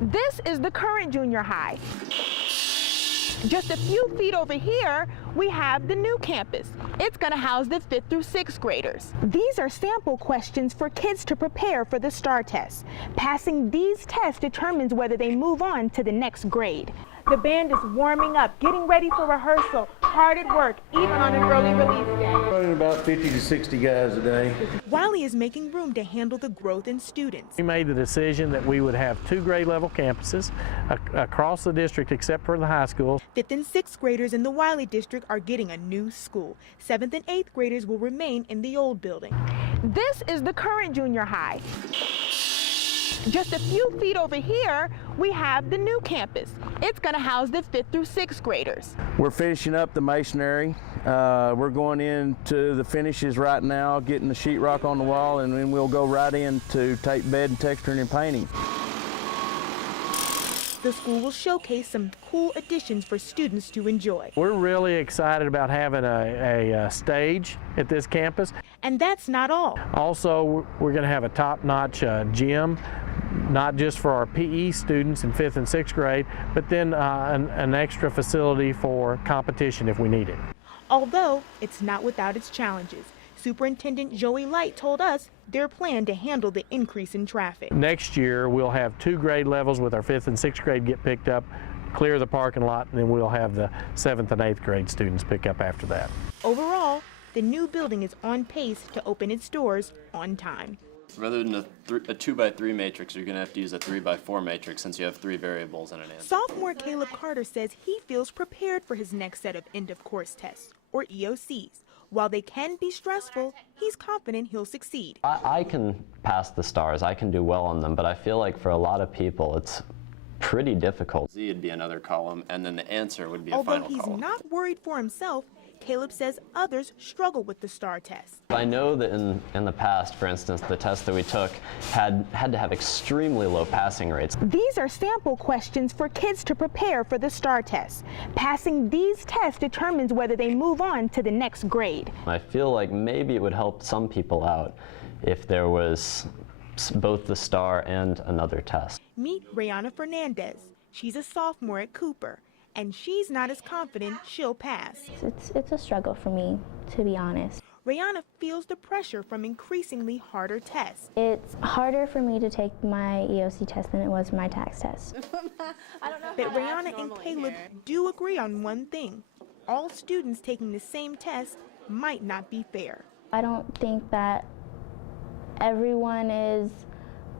This is the current junior high. Just a few feet over here, we have the new campus. It's going to house the 5th through 6th graders. These are sample questions for kids to prepare for the STAR test. Passing these tests determines whether they move on to the next grade. The band is warming up, getting ready for rehearsal, hard at work, even on an early release day. Running about 50 to 60 guys a day. Wiley is making room to handle the growth in students. We made the decision that we would have 2 grade level campuses across the district except for the high school. 5th and 6th graders in the Wiley district are getting a new school. 7th and 8th graders will remain in the old building. This is the current junior high. Just a few feet over here, we have the new campus. It's going to house the 5th through 6th graders. We're finishing up the masonry. We're going into the finishes right now, getting the sheetrock on the wall, and then we'll go right into tape bed and texturing and painting. The school will showcase some cool additions for students to enjoy. We're really excited about having a stage at this campus. And that's not all. Also, we're going to have a top-notch gym, not just for our PE students in 5th and 6th grade, but then an extra facility for competition if we need it. Although it's not without its challenges. Superintendent Joey Light told us their plan to handle the increase in traffic. Next year, we'll have 2 grade levels with our 5th and 6th grade get picked up, clear the parking lot, and then we'll have the 7th and 8th grade students pick up after that. Overall, the new building is on pace to open its doors on time. Rather than a 2x3 matrix, you're going to have to use a 3x4 matrix since you have 3 variables and an answer. Sophomore Caleb Carter says he feels prepared for his next set of end-of-course tests, or EOCs. While they can be stressful, he's confident he'll succeed. I can pass the stars, I can do well on them, but I feel like for a lot of people it's pretty difficult. Z would be another column, and then the answer would be a final column. Although he's not worried for himself, Caleb says others struggle with the STAR test. I know that in the past, for instance, the test that we took had to have extremely low passing rates. These are sample questions for kids to prepare for the STAR test. Passing these tests determines whether they move on to the next grade. I feel like maybe it would help some people out if there was both the STAR and another test. Meet Rayana Fernandez. She's a sophomore at Cooper, and she's not as confident she'll pass. It's a struggle for me, to be honest. Rayana feels the pressure from increasingly harder tests. It's harder for me to take my EOC test than it was my tax test. But Rayana and Caleb do agree on one thing. All students taking the same test might not be fair. I don't think that everyone is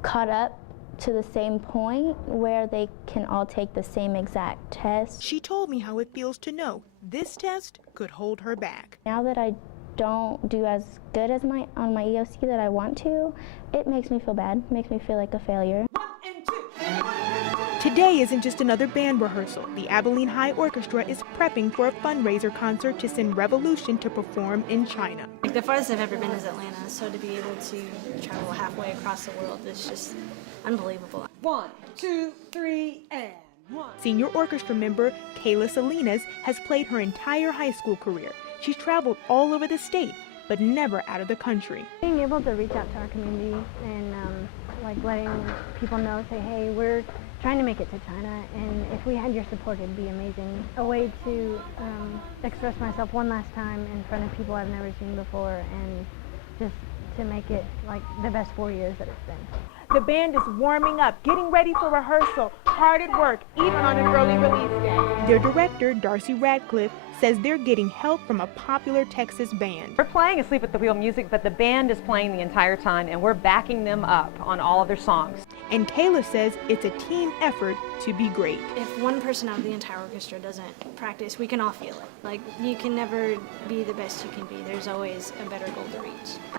caught up to the same point where they can all take the same exact test. She told me how it feels to know this test could hold her back. Now that I don't do as good as on my EOC that I want to, it makes me feel bad, makes me feel like a failure. Today isn't just another band rehearsal. The Abilene High Orchestra is prepping for a fundraiser concert to send Revolution to perform in China. Like the farthest I've ever been is Atlanta, so to be able to travel halfway across the world is just unbelievable. 1, 2, 3, and 1. Senior orchestra member Kayla Salinas has played her entire high school career. She's traveled all over the state, but never out of the country. Being able to reach out to our community and like letting people know, say, hey, we're trying to make it to China, and if we had your support, it'd be amazing. A way to express myself one last time in front of people I've never seen before, and just to make it like the best 4 years that it's been. The band is warming up, getting ready for rehearsal, hard at work, even on an early release day. Their director, Darcy Radcliffe, says they're getting help from a popular Texas band. We're playing Asleep at the Wheel music, but the band is playing the entire time, and we're backing them up on all of their songs. And Kayla says it's a team effort to be great. If one person out of the entire orchestra doesn't practice, we can all feel it. Like, you can never be the best you can be. There's always a better goal to reach.